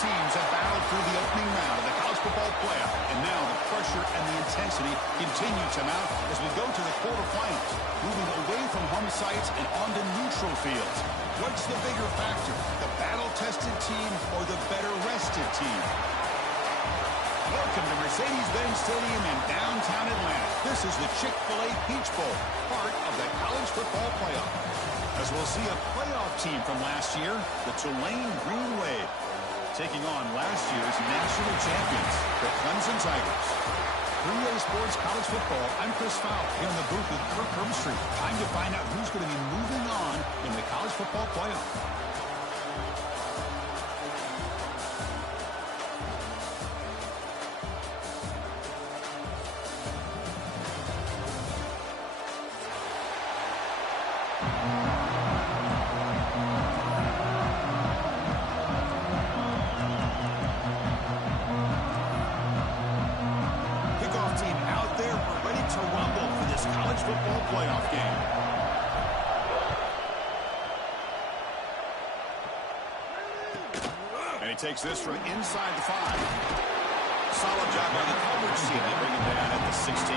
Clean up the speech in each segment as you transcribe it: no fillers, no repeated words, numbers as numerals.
teams have battled through the opening round of the college football playoff, and now the pressure and the intensity continue to mount as we go to the quarterfinals, moving away from home sites and onto neutral fields. What's the bigger factor, the battle-tested team or the better-rested team? Welcome to Mercedes-Benz Stadium in downtown Atlanta. This is the Chick-fil-A Peach Bowl, part of the college football playoff. As we'll see a playoff team from last year, the Tulane Green Wave, taking on last year's national champions, the Clemson Tigers. 3A Sports College Football, I'm Chris Fowle, here in the booth with Kirk Herbstreit. Time to find out who's going to be moving on in the college football playoff. Playoff game. And he takes this from inside the 5. Solid job by the coverage team to bring him down at the 16.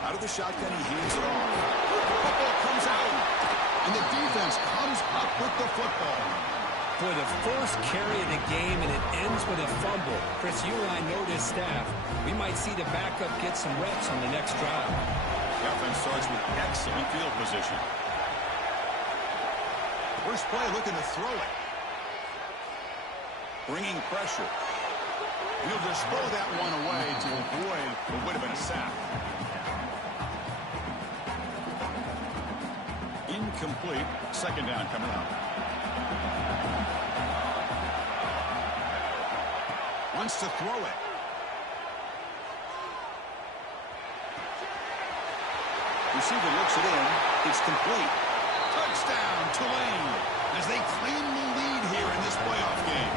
Out of the shotgun, he hands it off. The football comes out, and the defense comes up with the football. For the first carry of the game, and it ends with a fumble. Chris, you and I know this staff. We might see the backup get some reps on the next drive. The offense starts with excellent field position. First play, looking to throw it. Bringing pressure. He'll just throw that one away to avoid what would have been a sack. Incomplete. Second down coming up. Wants to throw it. Receiver looks it in. It's complete. Touchdown, Tulane, as they claim the lead here in this playoff game.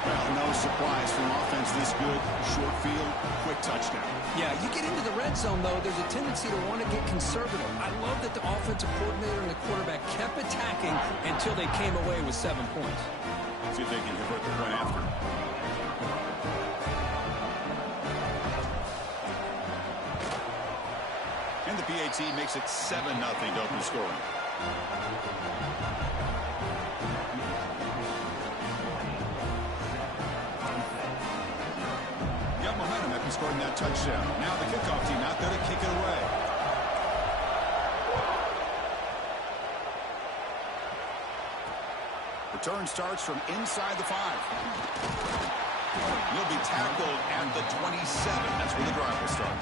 Well, no surprise from offense this good. Short field, quick touchdown. Yeah, you get into the red zone, though, there's a tendency to want to get conservative. I love that the offensive coordinator and the quarterback kept attacking until they came away with 7 points. See if they can convert the point after. And the PAT makes it 7-0 to open scoring. Momentum after scoring that touchdown. Now the kickoff team out there to kick it away. Return starts from inside the 5. He'll be tackled at the 27. That's where the drive will start.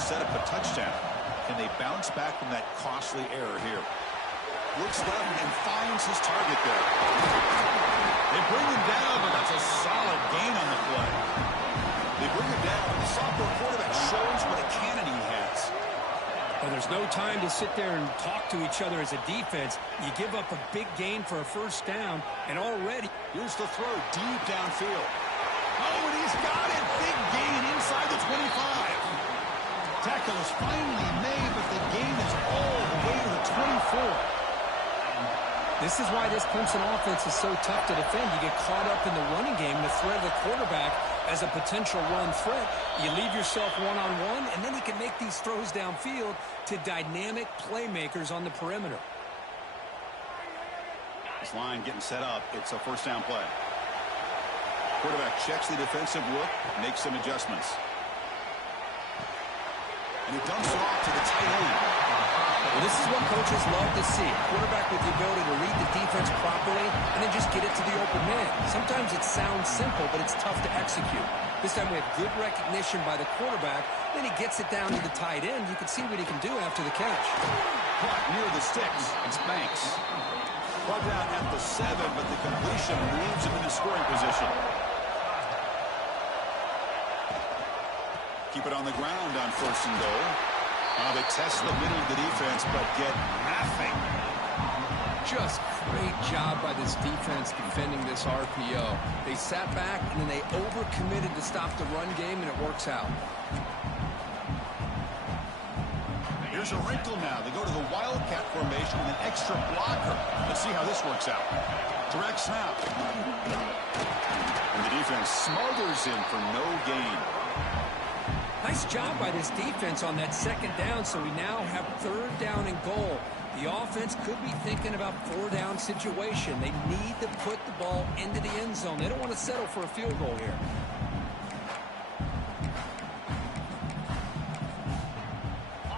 Set up a touchdown. Can they bounce back from that costly error here? Looks left and finds his target there. They bring him down, but that's a solid gain on the play. They bring him down, and the sophomore quarterback shows what a cannon he has. Well, there's no time to sit there and talk to each other as a defense. You give up a big gain for a first down, and already... Here's the throw deep downfield. Oh, and he's got it. Big gain inside the 25. Tackle is finally made, but the gain is all the way to the 24. This is why this Clemson offense is so tough to defend. You get caught up in the running game, the threat of the quarterback as a potential run threat. You leave yourself one-on-one, and then you can make these throws downfield to dynamic playmakers on the perimeter. This line getting set up. It's a first down play. Quarterback checks the defensive look, makes some adjustments. And he dumps it off to the tight end. Well, this is what coaches love to see. A quarterback with the ability to read the defense properly and then just get it to the open man. Sometimes it sounds simple, but it's tough to execute. This time we have good recognition by the quarterback. Then he gets it down to the tight end. You can see what he can do after the catch. Caught near the sticks. It's Banks. Plugged out at the 7, but the completion moves him into scoring position. Keep it on the ground on 1st and goal. They test the middle of the defense, but get nothing. Just great job by this defense defending this RPO. They sat back, and then they overcommitted to stop the run game, and it works out. Here's a wrinkle now. They go to the Wildcat formation with an extra blocker. Let's see how this works out. Direct snap. And the defense smothers him for no gain. Nice job by this defense on that 2nd down, so we now have 3rd down and goal. The offense could be thinking about 4-down situation. They need to put the ball into the end zone. They don't want to settle for a field goal here.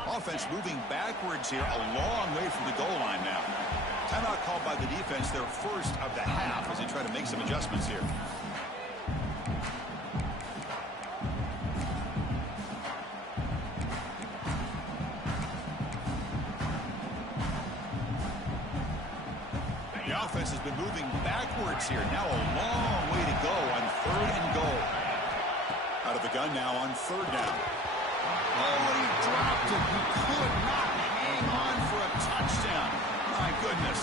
Offense moving backwards here, a long way from the goal line now. Timeout called by the defense, their first of the half as they try to make some adjustments here. The offense has been moving backwards here. Now a long way to go on 3rd and goal. Out of the gun now on 3rd down. Oh, he dropped it. He could not hang on for a touchdown. My goodness.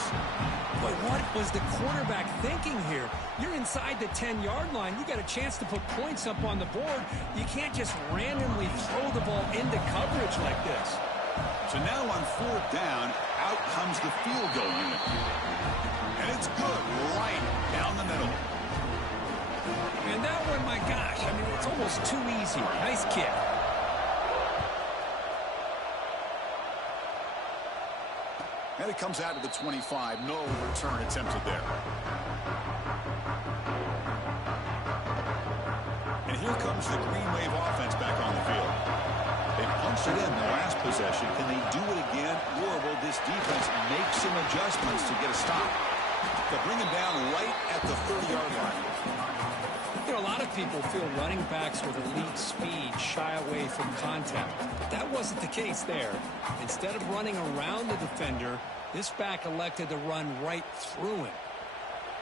But what was the quarterback thinking here? You're inside the 10-yard line. You got a chance to put points up on the board. You can't just randomly throw the ball into coverage like this. So now on 4th down, out comes the field goal unit. And it's good right down the middle. And that one, my gosh, I mean, it's almost too easy. Nice kick. And it comes out to the 25. No return attempted there. And here comes the Green Wave offense back on the field. They punched it in the last possession. Can they do it again? Or will this defense make some adjustments to get a stop? They'll bring him down right at the 30-yard line. You know, a lot of people feel running backs with elite speed shy away from contact. But that wasn't the case there. Instead of running around the defender, this back elected to run right through him.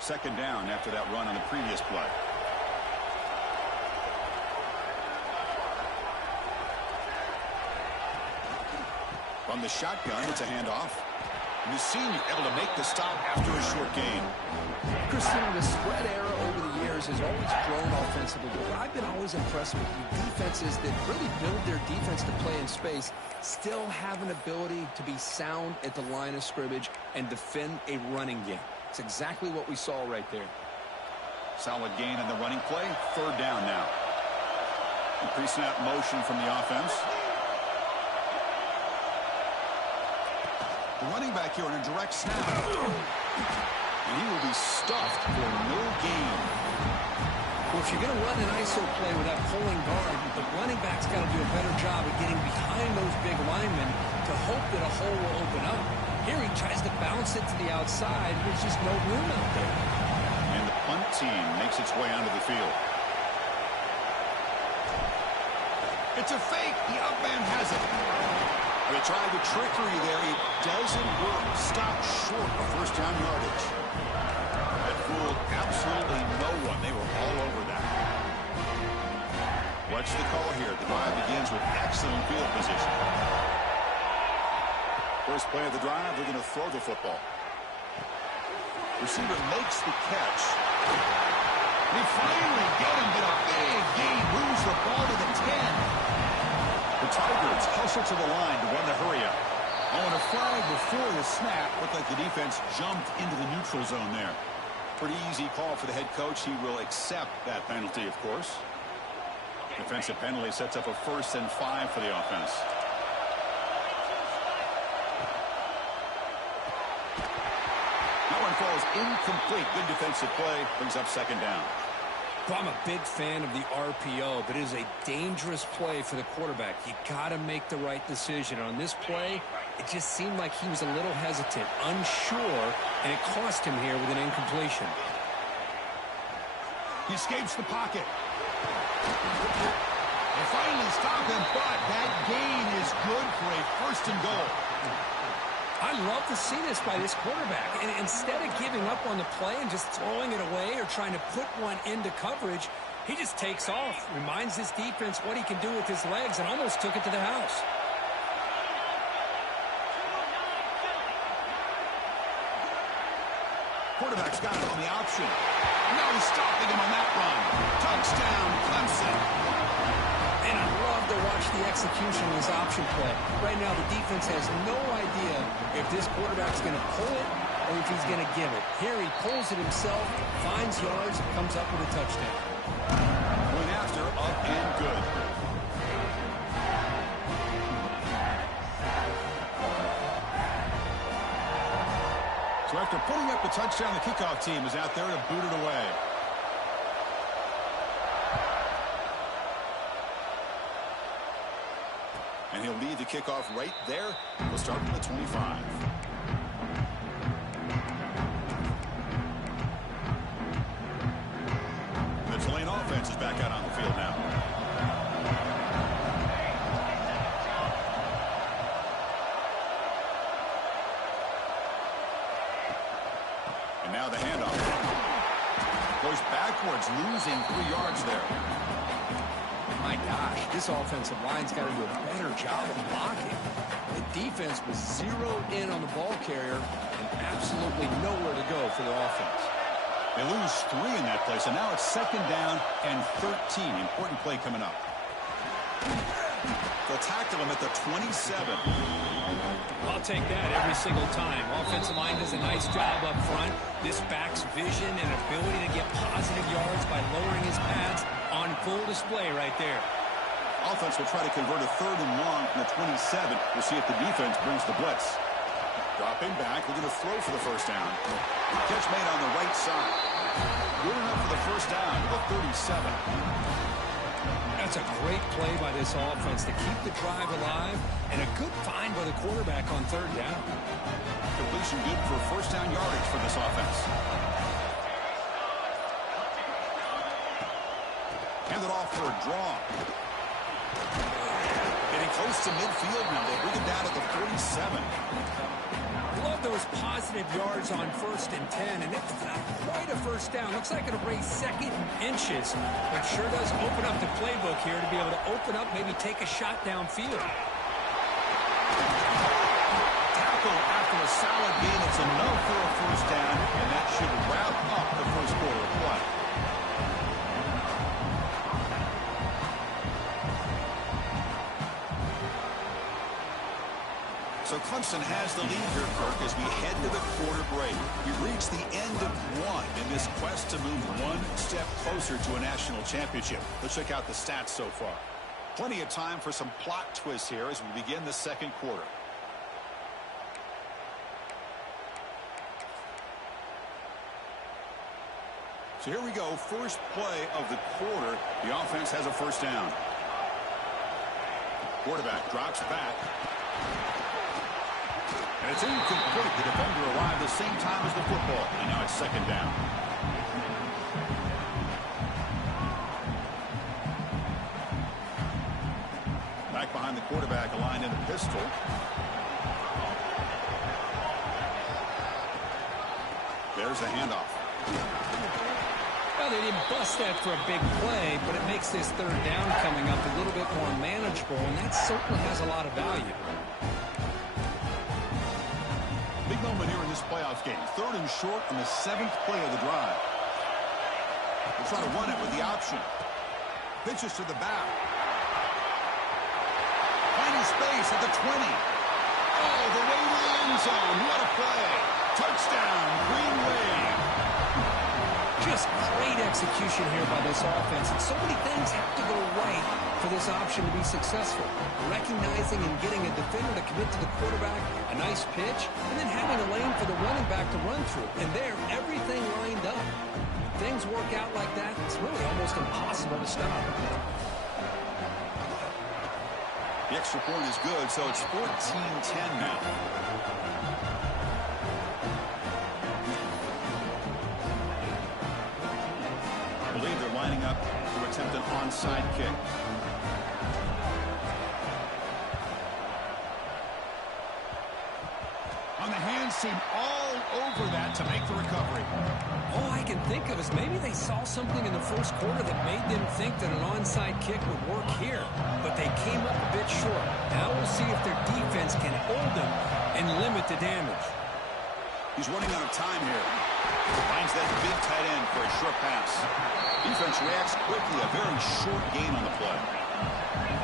2nd down after that run on the previous play. From the shotgun, it's a handoff. Mussini able to make the stop after a short gain. Christian, the spread era over the years has always grown offensively, but I've been always impressed with the defenses that really build their defense to play in space, still have an ability to be sound at the line of scrimmage and defend a running game. It's exactly what we saw right there. Solid gain on the running play. 3rd down now. Pre-snap motion from the offense. The running back here on a direct snap. And he will be stuffed for no gain. Well, if you're going to run an ISO play with that pulling guard, the running back's got to do a better job of getting behind those big linemen to hope that a hole will open up. Here he tries to bounce it to the outside. There's just no room out there. And the punt team makes its way onto the field. It's a fake. The up man has it. They tried the trickery there. It doesn't work. Stopped short of 1st down yardage. That fooled absolutely no one. They were all over that. What's the call here? The drive begins with excellent field position. First play of the drive, they're going to throw the football. Receiver makes the catch. They finally get him, but a big gain moves the ball to the 10. The Tigers hustle to the line to run the hurry-up. Oh, and a flag before the snap. Looked like the defense jumped into the neutral zone there. Pretty easy call for the head coach. He will accept that penalty, of course. Defensive penalty sets up a 1st and 5 for the offense. That one falls incomplete. Good defensive play. Brings up 2nd down. Well, I'm a big fan of the RPO, but it is a dangerous play for the quarterback. You got to make the right decision. On this play, it just seemed like he was a little hesitant, unsure, and it cost him here with an incompletion. He escapes the pocket. They finally stop him, but that gain is good for a first and goal. I love to see this by this quarterback. And instead of giving up on the play and just throwing it away or trying to put one into coverage, he just takes off, reminds his defense what he can do with his legs, and almost took it to the house. Quarterback's got it on the option. No stopping him on that run. Touchdown, Clemson. And I love to watch the execution of this option play. Right now, the defense has no idea if this quarterback's going to pull it or if he's going to give it. Here he pulls it himself, finds yards, and comes up with a touchdown. Going after, up and good. So after putting up the touchdown, the kickoff team is out there to boot it away. And he'll lead the kickoff right there. We'll start from the 25. The Tulane offense is back out on the field now. And now the handoff. Goes backwards, losing 3 yards there. My gosh, this offensive line's got to do a better job of blocking. The defense was zeroed in on the ball carrier and absolutely nowhere to go for the offense. They lose 3 in that play, so now it's 2nd down and 13. Important play coming up. They'll tackle him at the 27. I'll take that every single time. Offensive line does a nice job up front. This back's vision and ability to get positive yards by lowering his pads on full display right there. Offense will try to convert a 3rd and long from the 27. We'll see if the defense brings the blitz. Dropping back, looking to throw for the 1st down. Catch made on the right side. Good enough for the 1st down to the 37. That's a great play by this offense to keep the drive alive, and a good find by the quarterback on 3rd down. Completion good for 1st down yardage for this offense. Hand it off for a draw. Getting close to midfield now. They bring it down at the 47. Love those positive yards on 1st and 10, and it's not quite a 1st down. Looks like it'll raise 2nd inches, but sure does open up the playbook here to be able to open up, maybe take a shot downfield. Tackle after a solid gain. It's enough for a 1st down, and that should wrap up the 1st quarter of play. So Clemson has the lead here, Kirk, as we head to the quarter break. We've reached the end of 1 in this quest to move 1 step closer to a national championship. Let's check out the stats so far. Plenty of time for some plot twists here as we begin the 2nd quarter. So here we go. First play of the quarter. The offense has a 1st down. Quarterback drops back. And it's incomplete. The defender arrived the same time as the football. And now it's 2nd down. Back behind the quarterback, aligned in a pistol. There's the handoff. Well, they didn't bust that for a big play, but it makes this 3rd down coming up a little bit more manageable, and that certainly has a lot of value. Big moment here in this playoff game. 3rd and short on the 7th play of the drive. They'll try to run it with the option. Pitches to the back. Finding space at the 20. Oh, the way to the end zone. What a play. Touchdown, Green Wave. Just great execution here by this offense. And so many things have to go right for this option to be successful. Recognizing and getting a defender to commit to the quarterback, a nice pitch, and then having a lane for the running back to run through. And there, everything lined up. Thing things work out like that, it's really almost impossible to stop. The extra point is good, so it's 14-10 now. I believe they're lining up to attempt an onside kick. On the hands team all over that to make the recovery. All I can think of is maybe they saw something in the first quarter that made them think that an onside kick would work here, but they came up a bit short. Now we'll see if their defense can hold them and limit the damage. He's running out of time here. Finds that big tight end for a short pass. Defense reacts quickly, a very short gain on the play.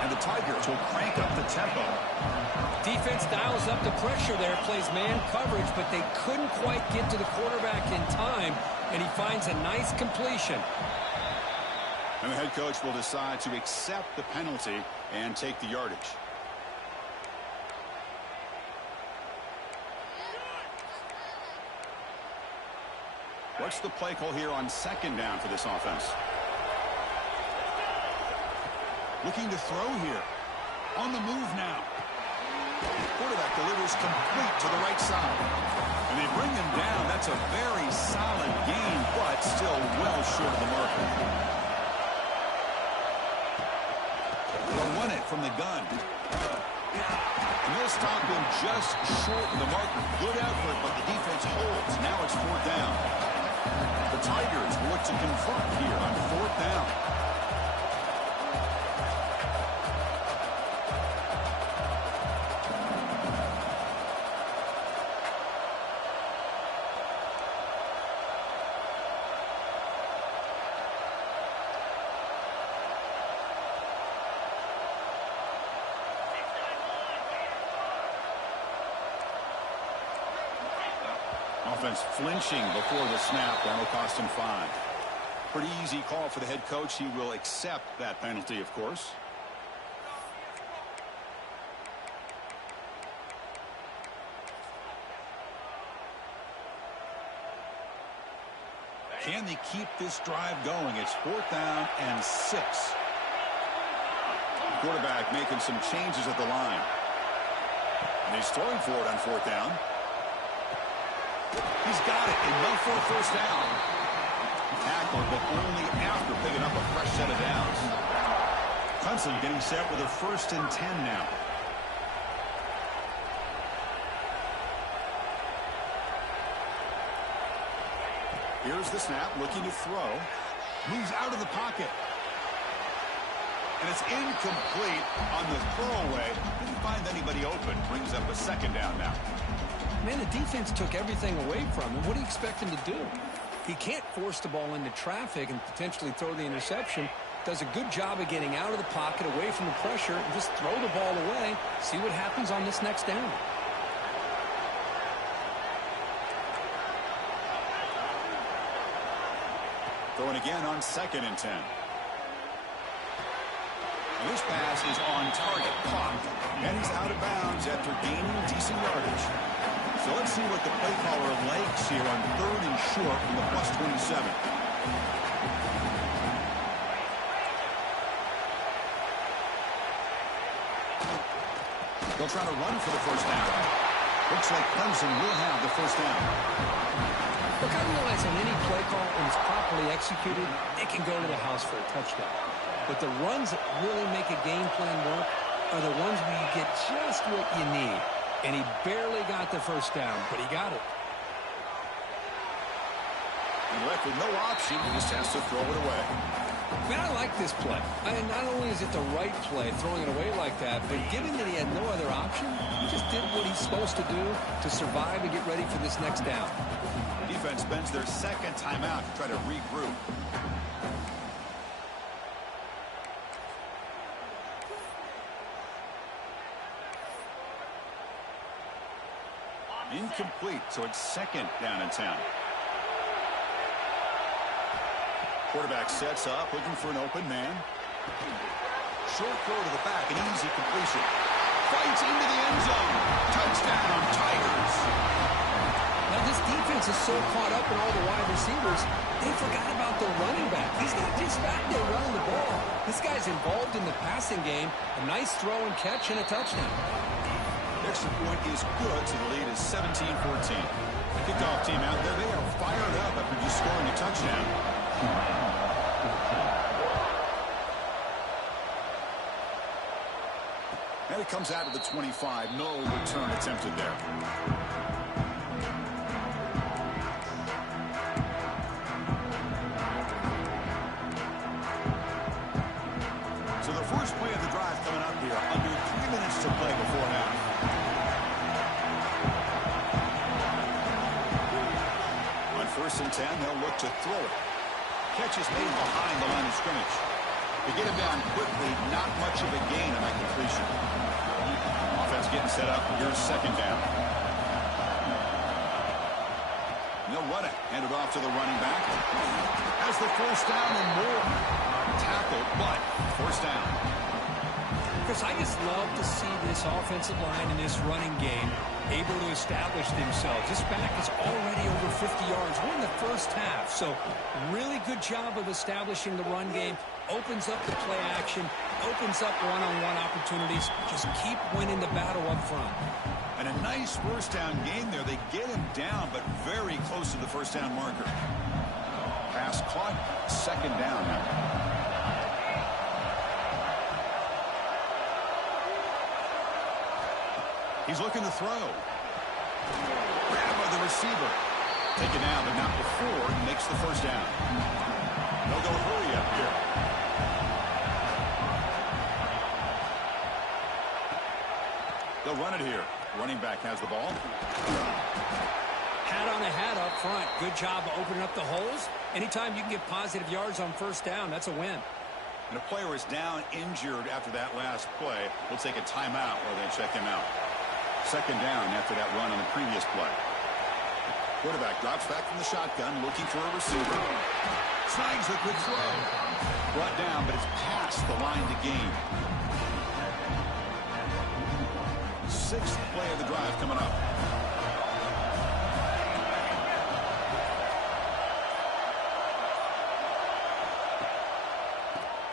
And the Tigers will crank up the tempo. Defense dials up the pressure there, plays man coverage, but they couldn't quite get to the quarterback in time, and he finds a nice completion. And the head coach will decide to accept the penalty and take the yardage. What's the play call here on second down for this offense? Looking to throw here. On the move now. Quarterback delivers complete to the right side. And they bring him down. That's a very solid gain, but still well short of the marker. They'll run it from the gun. And they'll stop him just short of the marker. Good effort, but the defense holds. Now it's fourth down. The Tigers will look to convert here on fourth down. Offense flinching before the snap. That'll cost him 5. Pretty easy call for the head coach. He will accept that penalty, of course. Can they keep this drive going? It's fourth down and 6. Quarterback making some changes at the line. And he's throwing for it on fourth down. He's got it, enough for a first down. Tackled, but only after picking up a fresh set of downs. Clemson getting set with a 1st and 10 now. Here's the snap, looking to throw. Moves out of the pocket. And it's incomplete on the throwaway. Didn't find anybody open. Brings up a 2nd down now. Man, the defense took everything away from him. What do you expect him to do? He can't force the ball into traffic and potentially throw the interception. Does a good job of getting out of the pocket, away from the pressure, and just throw the ball away. See what happens on this next down. Throwing again on 2nd and 10. And this pass is on target, caught. And he's out of bounds after gaining decent yardage. So let's see what the play caller likes here on 3rd and short from the +27. They'll try to run for the first down. Looks like Clemson will have the first down. Look, I realize on any play call, when it's properly executed, it can go to the house for a touchdown. But the runs that really make a game plan work are the ones where you get just what you need. And he barely got the first down, but he got it. And left with no option, he just has to throw it away. Man, I like this play. I mean, not only is it the right play, throwing it away like that, but given that he had no other option, he just did what he's supposed to do to survive and get ready for this next down. Defense spends their 2nd timeout to try to regroup. Incomplete, so it's 2nd down and 10. Quarterback sets up, looking for an open man. Short throw to the back, an easy completion. Fights into the end zone. Touchdown, Tigers. Now, this defense is so caught up in all the wide receivers, they forgot about the running back. He's not just back there running the ball. This guy's involved in the passing game. A nice throw and catch and a touchdown. Extra point is good, so the lead is 17-14. Kickoff team out there, they are fired up after just scoring a touchdown. And it comes out of the 25. No return attempted there. So the first play of the drive coming up here. Under 3 minutes to play before half. On 1st and 10, they'll look to throw it. Catch is made behind the line of scrimmage. They get him down quickly, not much of a gain on that completion. Offense getting set up. Here's 2nd down. They'll run it. Hand it off to the running back. Has the 1st down and more. Tackle, but 1st down. Chris, I just love to see this offensive line in this running game able to establish themselves. This back is already over 50 yards. We're in the first half, so really good job of establishing the run game. Opens up the play action, opens up one-on-one opportunities. Just keep winning the battle up front. And a nice 1st down game there. They get him down, but very close to the 1st down marker. Pass caught, 2nd down now. He's looking to throw. Grab by the receiver. Taken down, but not before he makes the 1st down. They'll go hurry up here. They'll run it here. Running back has the ball. Hat on a hat up front. Good job of opening up the holes. Anytime you can get positive yards on 1st down, that's a win. And a player is down injured after that last play. We'll take a timeout while they check him out. 2nd down after that run on the previous play. Quarterback drops back from the shotgun, looking for a receiver. Snags a quick throw. Brought down, but it's past the line to gain. 6th play of the drive coming up.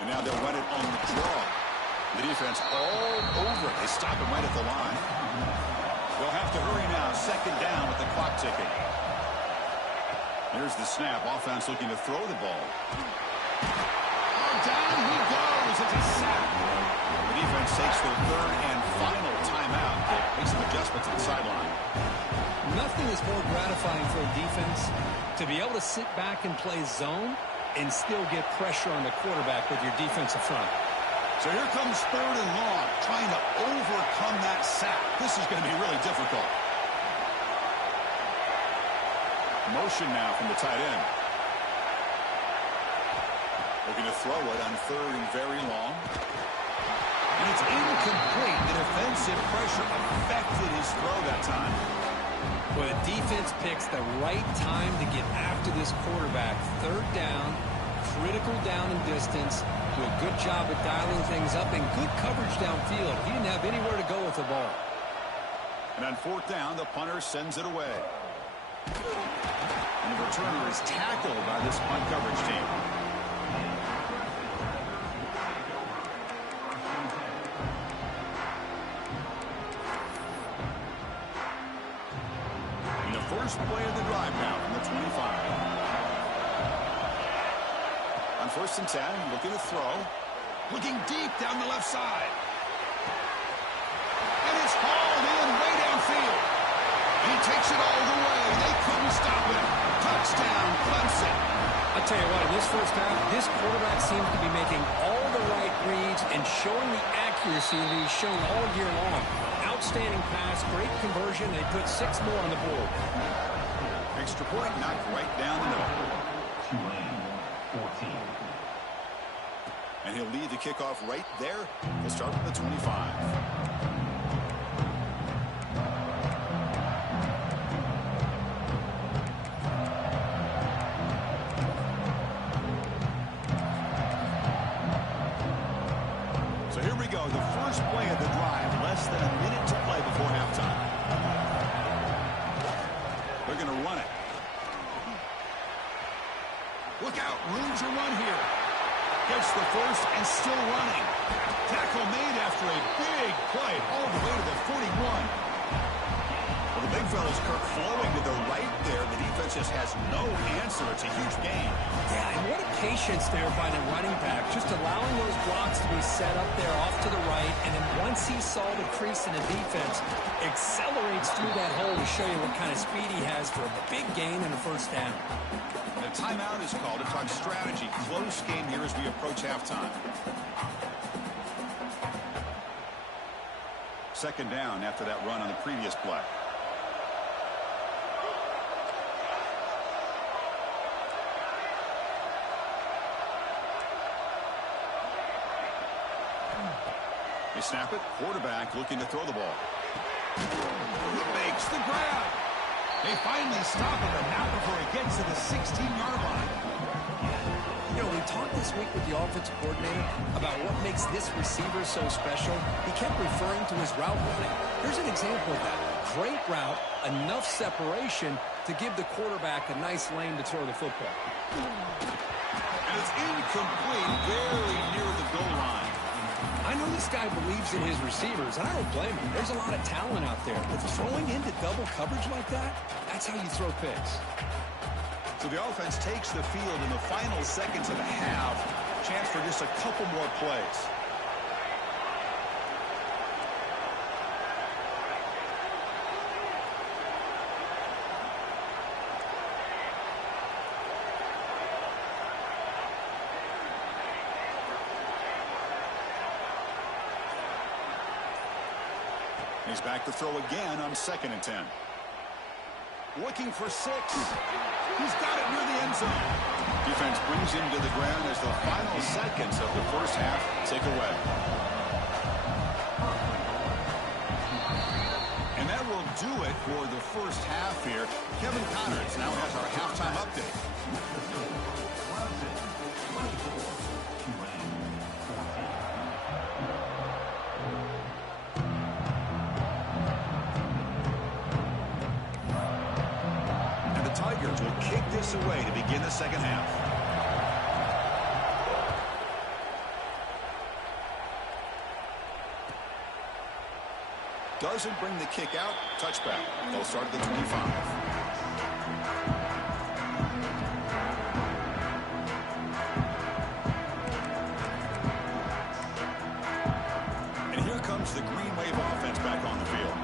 And now they'll run it on the draw. The defense all over it. They stop him right at the line. They'll have to hurry now. 2nd down with the clock ticking. Here's the snap. Offense looking to throw the ball. Oh, down he goes. It's a sack. The defense takes their 3rd and final timeout. They make some adjustments at the sideline. Nothing is more gratifying for a defense to be able to sit back and play zone and still get pressure on the quarterback with your defensive front. So here comes 3rd and long, trying to overcome that sack. This is going to be really difficult. Motion now from the tight end. Looking to throw it on 3rd and very long. And it's incomplete. The defensive pressure affected his throw that time. But defense picks the right time to get after this quarterback. 3rd down, critical down and distance. Do a good job of dialing things up and good coverage downfield. He didn't have anywhere to go with the ball. And on 4th down, the punter sends it away. And the returner is tackled by this punt coverage team. And the first play of the drive now from the 25. On 1st and 10, looking to throw. Looking deep down the left side. And it's hauled in way downfield. And he takes it all the way. They couldn't stop it. Touchdown, Clemson. I'll tell you what, in this first half, this quarterback seems to be making all the right reads and showing the accuracy that he's shown all year long. Outstanding pass, great conversion. They put 6 more on the board. Extra point knocked right down the middle. Tulane, 14. And he'll lead the kickoff right there. He'll start from the 25. So here we go. The first play of the drive. Less than a minute to play before halftime. They're going to run it. Look out, room to run here. Gets the first and still running. Tackle made after a big play all the way to the 41. Well, the big fella's Kirk flowing to the right there. The defense just has no answer. It's a huge gain. Yeah, and what a patience there by the running back, just allowing those blocks to be set up there off to the right, and then once he saw the crease in the defense, accelerates through that hole to show you what kind of speed he has for a big gain and a first down. The timeout is called to talk strategy. Close game here as we approach halftime. Second down after that run on the previous play. They snap it. Quarterback looking to throw the ball. He makes the grab. They finally stop him, but not before he gets to the 16-yard line. You know, we talked this week with the offensive coordinator about what makes this receiver so special. He kept referring to his route running. Here's an example of that. Great route, enough separation to give the quarterback a nice lane to throw the football. And it's incomplete, very near the goal line. I know this guy believes in his receivers, and I don't blame him. There's a lot of talent out there, but throwing into double coverage like that, that's how you throw picks. So the offense takes the field in the final seconds of the half. Chance for just a couple more plays. He's back to throw again on 2nd and 10. Looking for 6. He's got it near the end zone. Defense brings him to the ground as the final seconds of the first half tick away. And that will do it for the first half here. Kevin Connors now has our halftime update. Tigers will kick this away to begin the second half. Doesn't bring the kick out. Touchback. They'll start at the 25. And here comes the Green Wave offense back on the field.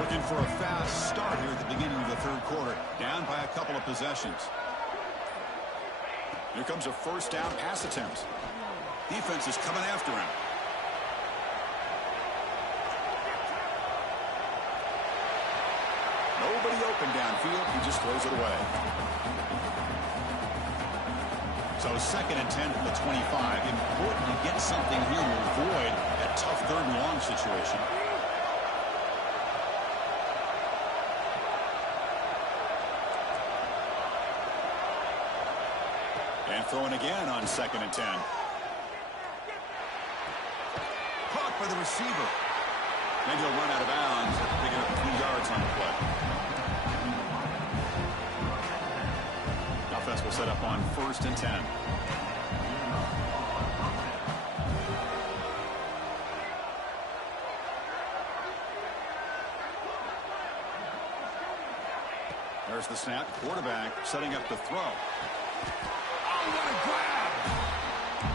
Looking for a fast start here at the beginning of the third quarter. Down by a couple of possessions. Here comes a first down pass attempt. Defense is coming after him. Nobody open downfield. He just throws it away. So 2nd and 10 from the 25. Important to get something here to avoid that tough 3rd and long situation. And throwing again on 2nd and 10. Caught by the receiver. Maybe he'll run out of bounds after picking up 3 yards on the play. Offense will set up on 1st and 10. There's the snap. Quarterback setting up the throw. What a grab!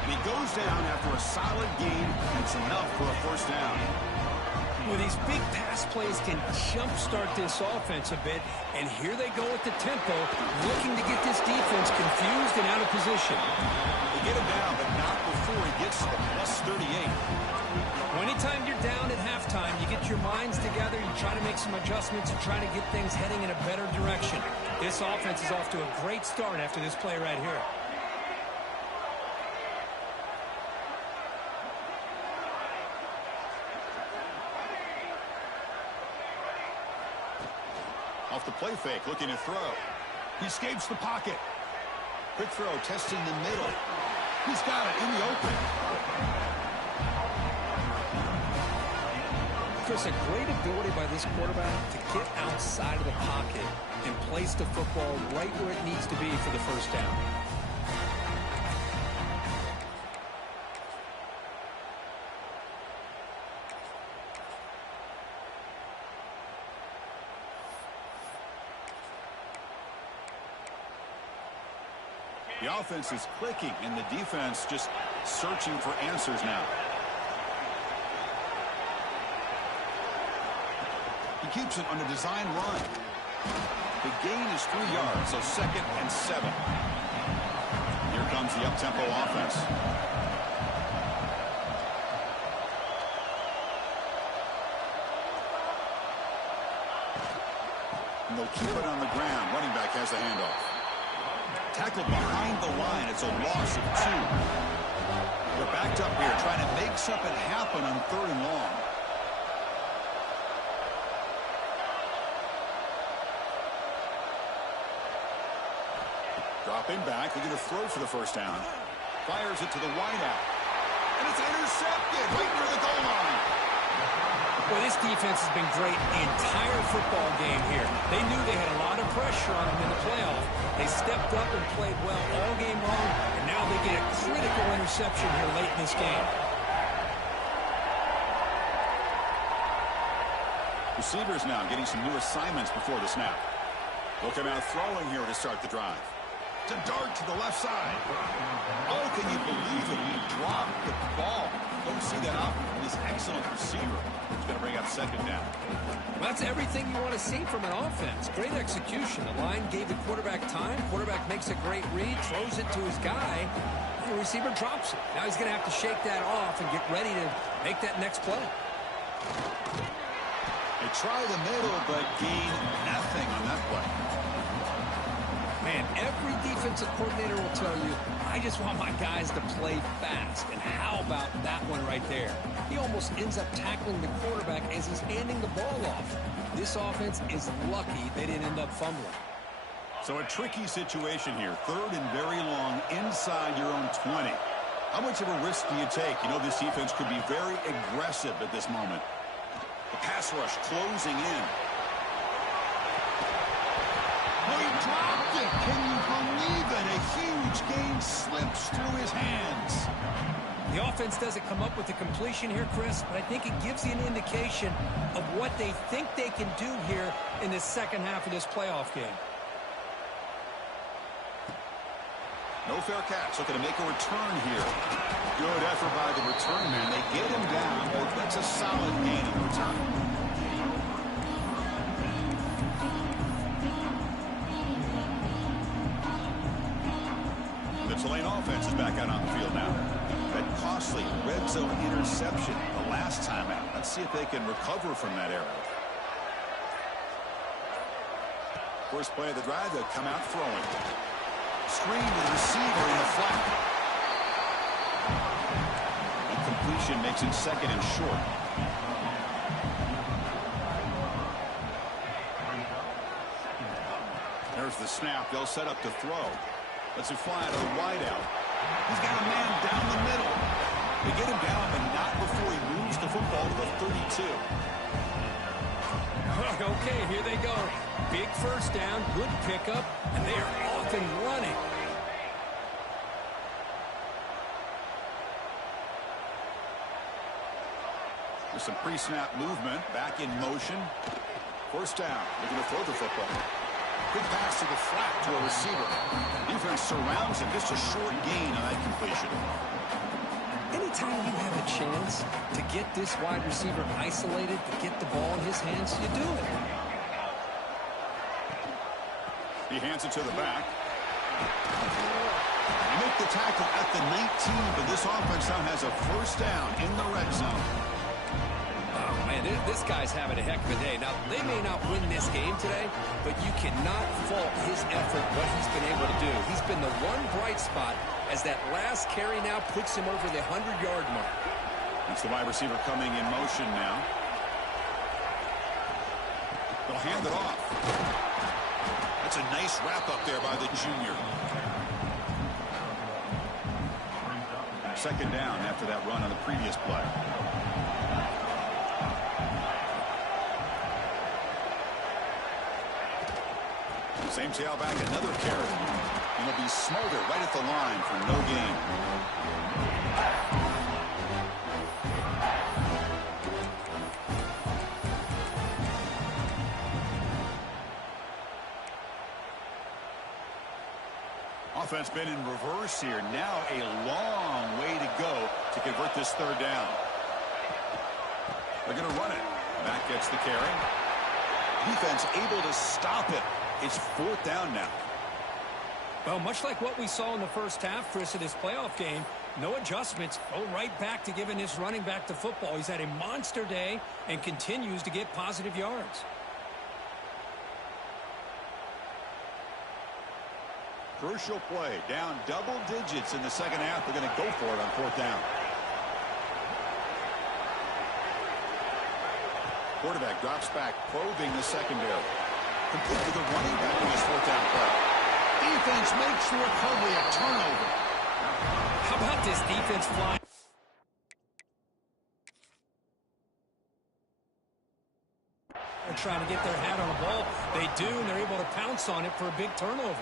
And he goes down after a solid gain. That's enough for a first down. Well, these big pass plays can jumpstart this offense a bit, and here they go at the tempo, looking to get this defense confused and out of position. They get him down, but not before he gets to the +38. Well, anytime you're down at halftime, you get your minds together, you try to make some adjustments, and try to get things heading in a better direction. This offense is off to a great start after this play right here. Off the play fake, looking to throw. He escapes the pocket. Quick throw, testing the middle. He's got it in the open. Chris, a great ability by this quarterback to get outside of the pocket and place the football right where it needs to be for the first down. The offense is clicking, and the defense just searching for answers now. He keeps it on a design run. The gain is 3 yards, so 2nd and 7. Here comes the up-tempo offense. And they'll keep it on the ground. Running back has the handoff. Tackled behind the line. It's a loss of 2. They're backed up here trying to make something happen on 3rd and long. Dropping back. They're going to throw for the first down. Fires it to the wideout. And it's intercepted right near the goal line. Well, this defense has been great the entire football game here. They knew they had a lot of pressure on them in the playoff. They stepped up and played well all game long, and now they get a critical interception here late in this game. Receivers now getting some new assignments before the snap. They'll come out throwing here to start the drive. To dart to the left side. Oh, can you believe it? He dropped the ball. Don't see that out from this excellent receiver. He's going to bring up 2nd down. Well, that's everything you want to see from an offense. Great execution. The line gave the quarterback time. Quarterback makes a great read, throws it to his guy, and the receiver drops it. Now he's going to have to shake that off and get ready to make that next play. They try the middle, but gain nothing on that play. Man, every defensive coordinator will tell you, I just want my guys to play fast. And how about that one right there? He almost ends up tackling the quarterback as he's handing the ball off. This offense is lucky they didn't end up fumbling. So a tricky situation here. 3rd and very long inside your own 20. How much of a risk do you take? You know, this defense could be very aggressive at this moment. The pass rush closing in. Oh, he dropped it. Can you believe it? A huge gain slips through his hands. The offense doesn't come up with the completion here, Chris, but I think it gives you an indication of what they think they can do here in the second half of this playoff game. No fair catch. Looking to make a return here. Good effort by the return man. They get him down, but that's a solid gain in return. The Tulane offense is back out on the field now. That costly red zone interception the last time out. Let's see if they can recover from that error. First play of the drive, they'll come out throwing. Screen to the receiver in the flat. Incompletion makes it 2nd and short. There's the snap. They'll set up to throw. Lets it fly to the wideout. He's got a man down the middle. They get him down, but not before he moves the football to the 32. Okay, here they go. Big first down, good pickup, and they are off and running. There's some pre-snap movement, back in motion. First down, they're going to throw the football. Quick pass to the flat to a receiver. Defense surrounds him, just a short gain on that completion. Anytime you have a chance to get this wide receiver isolated, to get the ball in his hands, you do it. He hands it to the back. They make the tackle at the 19, but this offense now has a first down in the red zone. Oh, man, this guy's having a heck of a day. Now, they may not win this game today, but you cannot fault his effort, what he's been able to do. He's been the one bright spot as that last carry now puts him over the 100-yard mark. It's the wide receiver coming in motion now. They'll hand it off. That's a nice wrap up there by the junior. 2nd down after that run on the previous play. Same tailback, another carry. And he'll be smothered right at the line for no gain. Offense been in reverse here. Now a long way to go to convert this third down. They're going to run it. Mack gets the carry. Defense able to stop it. It's fourth down now. Well, much like what we saw in the first half, Chris, of this playoff game, no adjustments. Go right back to giving his running back the football. He's had a monster day and continues to get positive yards. Crucial play. Down double digits in the second half. They're going to go for it on fourth down. Quarterback drops back, probing the secondary. Complete to the running back in his fourth down play. Defense makes the recovery a turnover. How about this defense flying? They're trying to get their hat on the ball. They do, and they're able to pounce on it for a big turnover.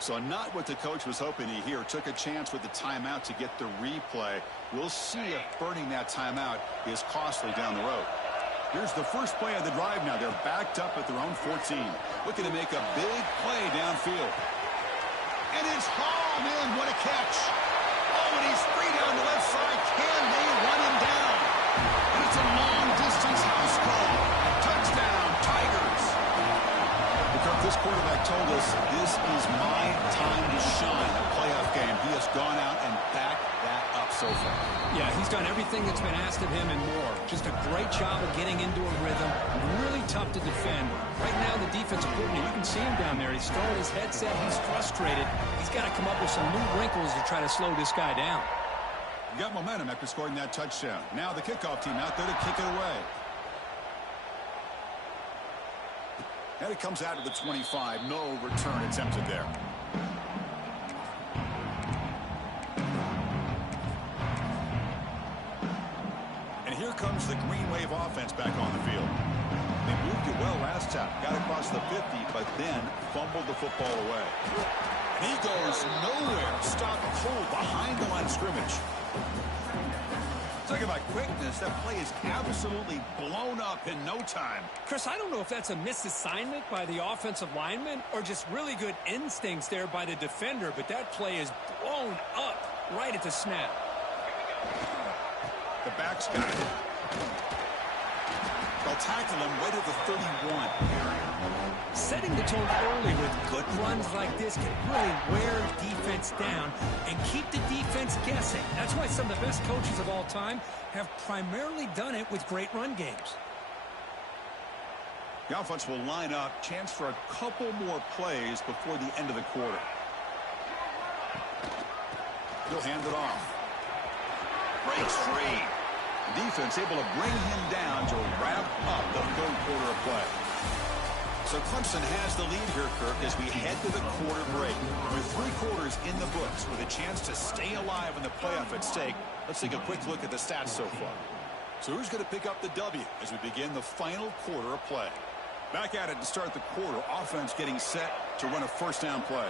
So not what the coach was hoping to hear. Took a chance with the timeout to get the replay. We'll see if burning that timeout is costly down the road. Here's the first play of the drive now. They're backed up at their own 14. Looking to make a big play downfield. And it's hauled in. What a catch. Oh, and he's free down the left side. Can they run him down? And it's a long-distance house call. Touchdown, Tigers. This quarterback told us this is my time to shine. A playoff game. He has gone out and backed that up so far. Yeah, he's done everything that's been asked of him and more. Just a great job of getting into a rhythm. Really tough to defend. Right now, the defensive coordinator, you can see him down there. He's throwing his headset. He's frustrated. He's got to come up with some new wrinkles to try to slow this guy down. You got momentum after scoring that touchdown. Now the kickoff team out there to kick it away. And it comes out of the 25. No return attempted there. And here comes the Green Wave offense back on the field. They moved it well last time. Got across the 50, but then fumbled the football away. He goes nowhere. Stopped cold behind the line of scrimmage. Talking about quickness, that play is absolutely blown up in no time. Chris, I don't know if that's a misassignment by the offensive lineman or just really good instincts there by the defender, but that play is blown up right at the snap. The back's got it. They'll tackle him right at the 31. Setting the tone early with good runs like this can really wear defense down and keep the defense guessing. That's why some of the best coaches of all time have primarily done it with great run games. The offense will line up. Chance for a couple more plays before the end of the quarter. He'll hand it off. Breaks free. Defense able to bring him down to wrap up the third quarter of play. So Clemson has the lead here, Kirk, as we head to the quarter break. With 3 quarters in the books with a chance to stay alive in the playoff at stake, let's take a quick look at the stats so far. So who's going to pick up the W as we begin the final quarter of play? Back at it to start the quarter. Offense getting set to run a first down play.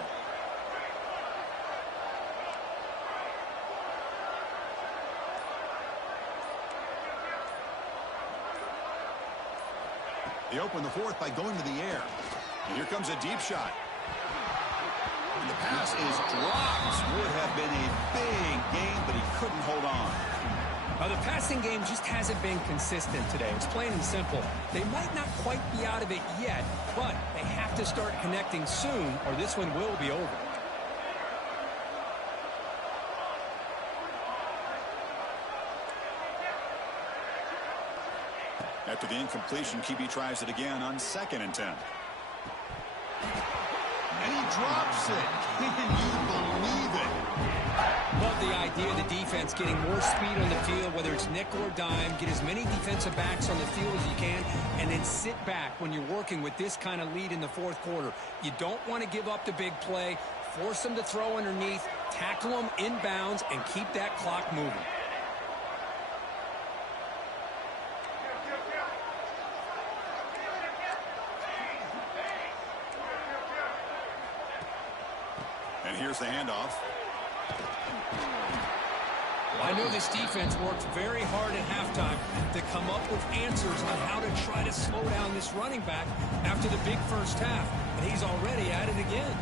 They open the fourth by going to the air. And here comes a deep shot. And the pass is dropped. Would have been a big game, but he couldn't hold on. The passing game just hasn't been consistent today. It's plain and simple. They might not quite be out of it yet, but they have to start connecting soon or this one will be over. After the incompletion, QB tries it again on 2nd and 10. And he drops it. Can you believe it? Love the idea of the defense getting more speed on the field, whether it's nickel or dime. Get as many defensive backs on the field as you can, and then sit back when you're working with this kind of lead in the fourth quarter. You don't want to give up the big play. Force them to throw underneath, tackle them inbounds, and keep that clock moving. And here's the handoff. I know this defense worked very hard at halftime to come up with answers on how to try to slow down this running back after the big first half. And he's already at it again.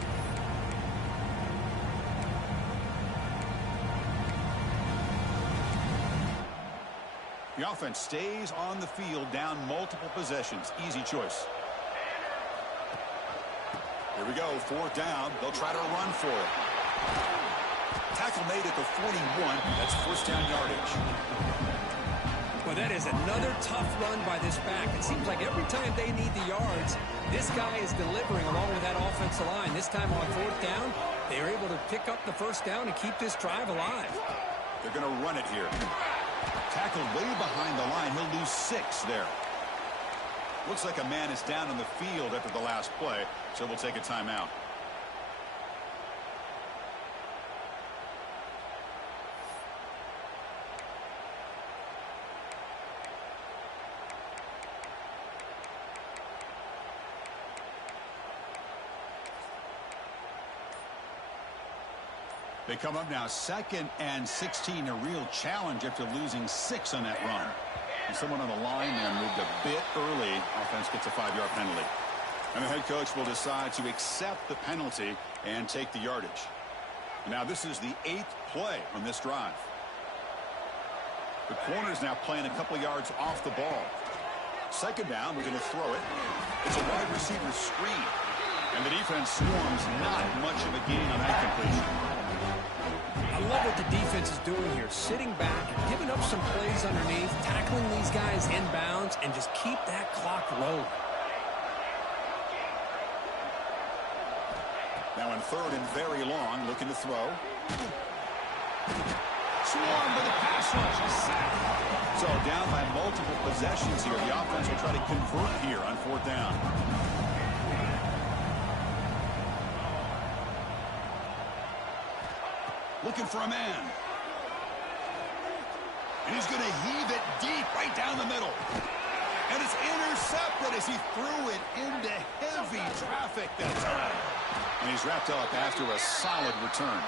The offense stays on the field down multiple possessions. Easy choice. Here we go, 4th down. They'll try to run for it. Tackle made at the 41. That's first down yardage. Well, that is another tough run by this back. It seems like every time they need the yards, this guy is delivering along with that offensive line. This time on 4th down, they are able to pick up the first down and keep this drive alive. They're going to run it here. Tackled way behind the line. He'll lose 6 there. Looks like a man is down on the field after the last play, so we'll take a timeout. They come up now 2nd and 16, a real challenge after losing 6 on that run. And someone on the line there moved a bit early. Offense gets a 5-yard penalty. And the head coach will decide to accept the penalty and take the yardage. Now this is the 8th play on this drive. The corner's now playing a couple yards off the ball. 2nd down, we're going to throw it. It's a wide receiver screen. And the defense swarms, not much of a gain on that completion. I love what the defense is doing here. Sitting back, giving up some plays underneath, tackling these guys inbounds, and just keep that clock rolling. Now in 3rd and very long, looking to throw. Swarmed by the pass rush. A sack. So down by multiple possessions here. The offense will try to convert here on 4th down. Looking for a man. And he's going to heave it deep right down the middle. And it's intercepted as he threw it into heavy traffic that time. And he's wrapped up after a solid return.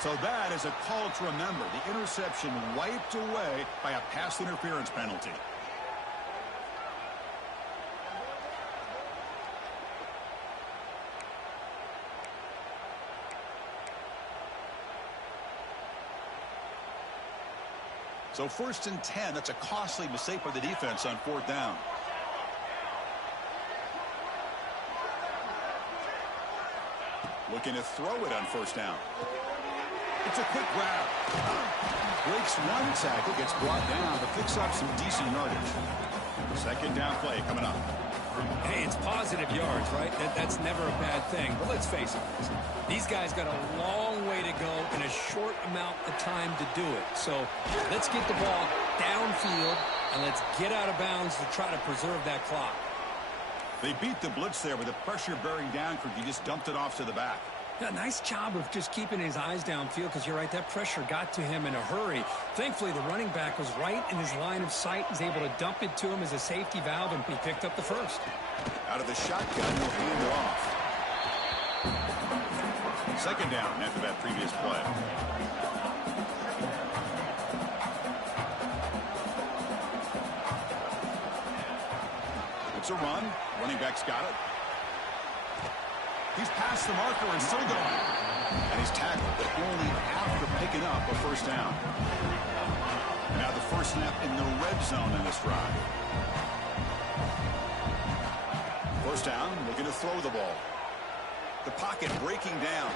So that is a call to remember. The interception wiped away by a pass interference penalty. So 1st and 10, that's a costly mistake by the defense on 4th down. Looking to throw it on 1st down. It's a quick grab. Breaks one tackle, gets brought down, but picks up some decent yardage. 2nd down play coming up. Hey, it's positive yards, right? That's never a bad thing. But let's face it, these guys got a long way to go in a short amount of time to do it. So let's get the ball downfield, and let's get out of bounds to try to preserve that clock. They beat the blitz there with the pressure bearing down. He just dumped it off to the back. Yeah, nice job of just keeping his eyes downfield because you're right, that pressure got to him in a hurry. Thankfully, the running back was right in his line of sight. He's able to dump it to him as a safety valve, and he picked up the first. Out of the shotgun, he'll hand it off. 2nd down after that previous play. It's a run. Running back's got it. He's past the marker and still going. And he's tackled, but only after picking up a 1st down. And now the first snap in the red zone in this drive. 1st down, looking to throw the ball. The pocket breaking down.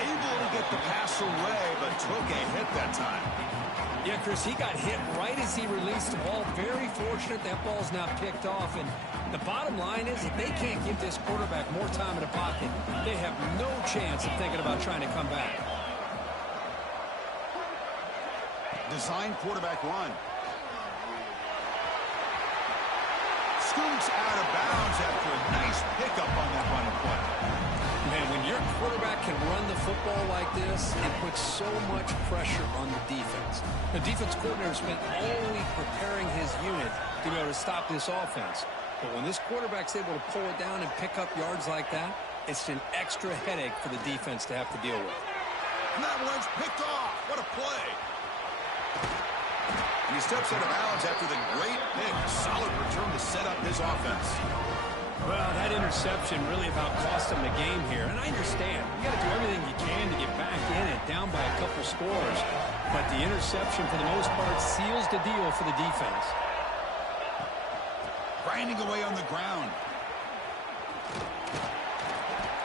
Able to get the pass away, but took a hit that time. Yeah, Chris, he got hit right as he released the ball. Very fortunate that ball's now picked off. And the bottom line is if they can't give this quarterback more time in the pocket, they have no chance of thinking about trying to come back. Design quarterback run. Scoots out of bounds after a nice pickup on that running play. Man, when your quarterback can run the football like this, it puts so much pressure on the defense. The defense coordinator spent all week preparing his unit to be able to stop this offense. But when this quarterback's able to pull it down and pick up yards like that, It's an extra headache for the defense to have to deal with. And that one's picked off. What a play. And he steps out of bounds after the great pick. Solid return to set up his offense. Well, that interception really about cost him the game here. And I understand. You got to do everything you can to get back in it, down by a couple scores. But the interception, for the most part, seals the deal for the defense. Grinding away on the ground.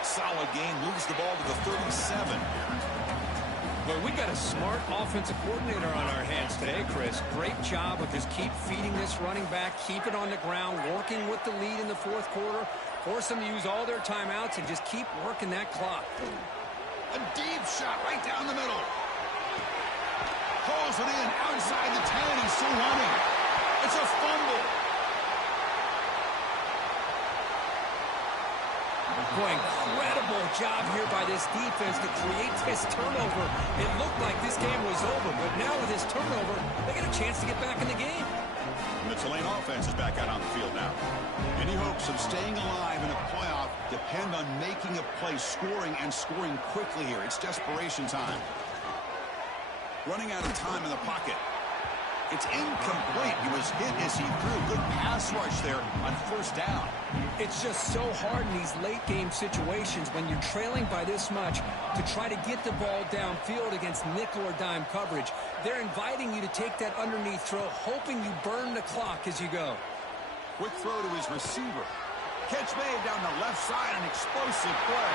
Solid game. Moves the ball to the 37. Well, we got a smart offensive coordinator on our hands today, Chris. Great job of just keep feeding this running back, keep it on the ground, working with the lead in the fourth quarter, force them to use all their timeouts, and just keep working that clock. A deep shot right down the middle. Pulls it in outside the 10. He's still running. It's a fumble. Boy, incredible job here by this defense to create this turnover. It looked like this game was over, but now with this turnover, they get a chance to get back in the game. And the Tulane offense is back out on the field now. Any hopes of staying alive in a playoff depend on making a play, scoring, and scoring quickly here. It's desperation time. Running out of time in the pocket. It's incomplete. He was hit as he threw. Good pass rush there on first down. It's just so hard in these late-game situations when you're trailing by this much to try to get the ball downfield against nickel or dime coverage. They're inviting you to take that underneath throw, hoping you burn the clock as you go. Quick throw to his receiver. Catch made down the left side, an explosive play.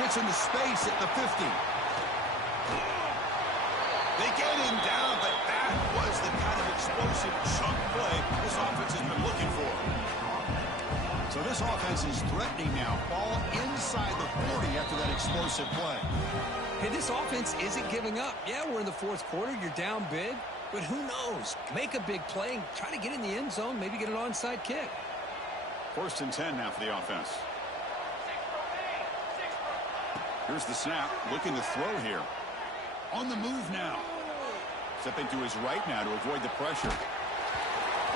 Hits into space at the 50. They get him down, but that was the kind of explosive chunk play this offense has been looking for. So this offense is threatening now. Ball inside the 40 after that explosive play. Hey, this offense isn't giving up. Yeah, we're in the fourth quarter. You're down big. But who knows? Make a big play and try to get in the end zone, maybe get an onside kick. 1st and 10 now for the offense. Here's the snap. Looking to throw here. On the move now. Stepping to his right now to avoid the pressure.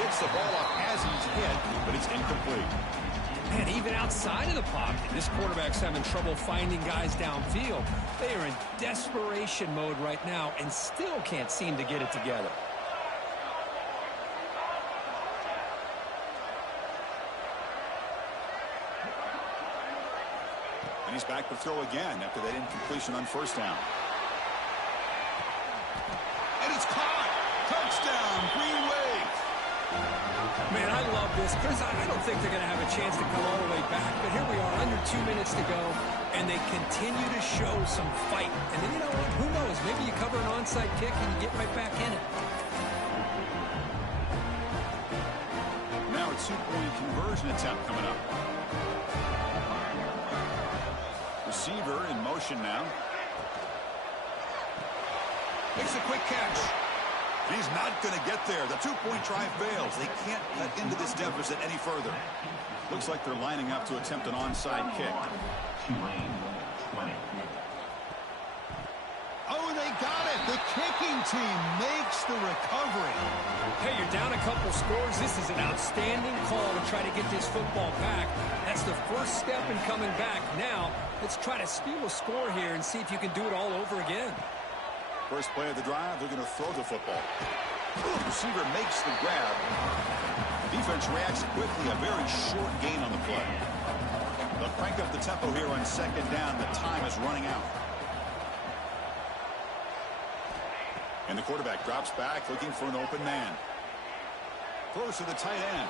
Gets the ball up as he's hit, but it's incomplete. And even outside of the pocket, this quarterback's having trouble finding guys downfield. They are in desperation mode right now and still can't seem to get it together. And he's back to throw again after that incompletion on first down. And it's caught. Touchdown, Green Wave. Man, I love this. Chris, I don't think they're going to have a chance to come all the way back, but here we are, under 2 minutes to go, and they continue to show some fight. And then, you know what? Who knows? Maybe you cover an onside kick and you get right back in it. Now a two-point conversion attempt coming up. Receiver in motion now. Makes a quick catch. He's not going to get there. The two-point try fails. They can't cut into this deficit any further. Looks like they're lining up to attempt an onside kick. Tulane 20. Oh, they got it. The kicking team makes the recovery. Hey, you're down a couple scores. This is an outstanding call to try to get this football back. That's the first step in coming back. Now, let's try to steal a score here and see if you can do it all over again. First play of the drive, they're going to throw the football. Ooh, receiver makes the grab. Defense reacts quickly. A very short gain on the play. They'll crank up the tempo here on second down. The time is running out. And the quarterback drops back looking for an open man. Throws to the tight end.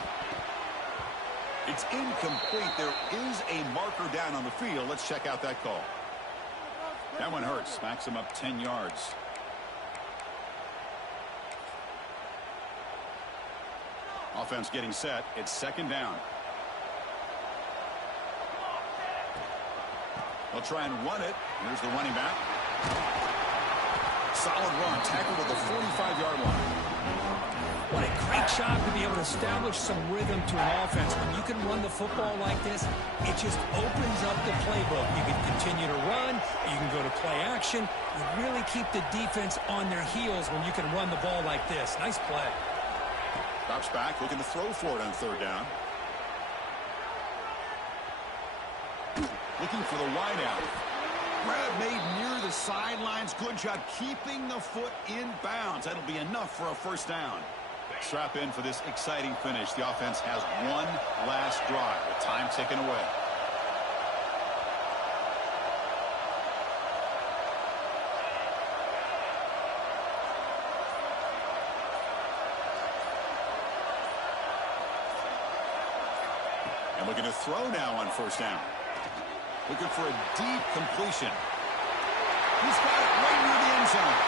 It's incomplete. There is a marker down on the field. Let's check out that call. That one hurts. Smacks him up 10 yards. Offense getting set. It's second down. They'll try and run it. Here's the running back. Solid run. Tackled at the 45-yard line. What a great job to be able to establish some rhythm to an offense. When you can run the football like this, it just opens up the playbook. You can continue to run. You can go to play action. You really keep the defense on their heels when you can run the ball like this. Nice play. Drops back, looking to throw for it on third down. looking for the wideout. Grab made near the sidelines. Good job keeping the foot in bounds. That'll be enough for a first down. Strap in for this exciting finish. The offense has one last drive with time ticking away. And looking to throw now on first down. Looking for a deep completion. He's got it right near the end zone.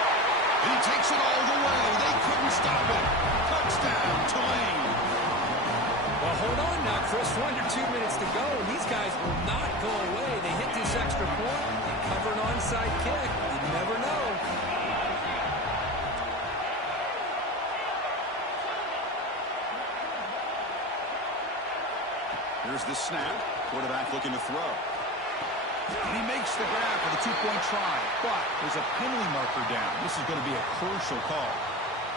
And he takes it all the way. They couldn't stop it. Touchdown, Tulane. Well, hold on now, Chris. 1 or 2 minutes to go. These guys will not go away. They hit this extra point. They cover an onside kick. You never know. Here's the snap. Quarterback looking to throw. And he makes the grab for the two-point try. But there's a penalty marker down. This is going to be a crucial call.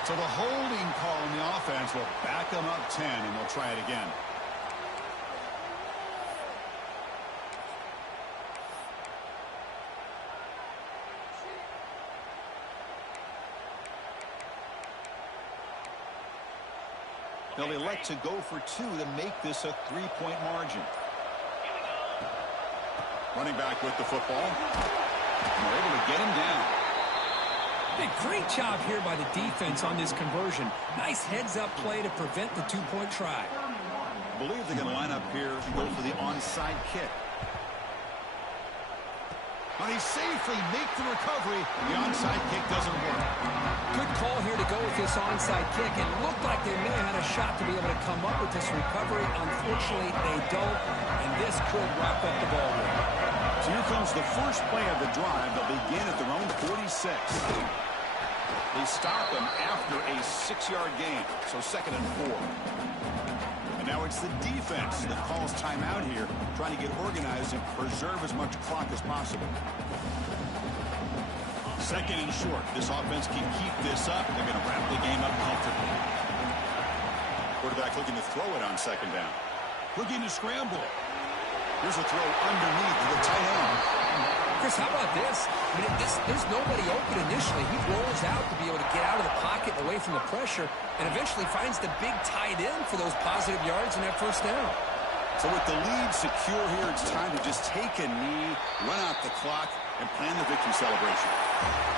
So the holding call on the offense will back them up 10, and they'll try it again. They'll elect to go for 2 to make this a 3-point margin. Running back with the football. And they're able to get him down. Hey, great job here by the defense on this conversion. Nice heads-up play to prevent the two-point try. I believe they're going to line up here and go for the onside kick. But he safely make the recovery. The onside kick doesn't work. Good call here to go with this onside kick. It looked like they may have had a shot to be able to come up with this recovery. Unfortunately, they don't, and this could wrap up the ball game. So here comes the first play of the drive. They'll begin at their own 46. They stop him after a 6-yard gain, so 2nd and 4. And now it's the defense that calls timeout here, trying to get organized and preserve as much clock as possible. 2nd and short. This offense can keep this up. They're going to wrap the game up comfortably. Quarterback looking to throw it on 2nd down. Looking to scramble. Here's a throw underneath to the tight end. Chris, how about this? I mean, there's nobody open initially. He rolls out to be able to get out of the pocket away from the pressure and eventually finds the big tight end for those positive yards in that first down. So with the lead secure here, it's time to just take a knee, run out the clock, and plan the victory celebration.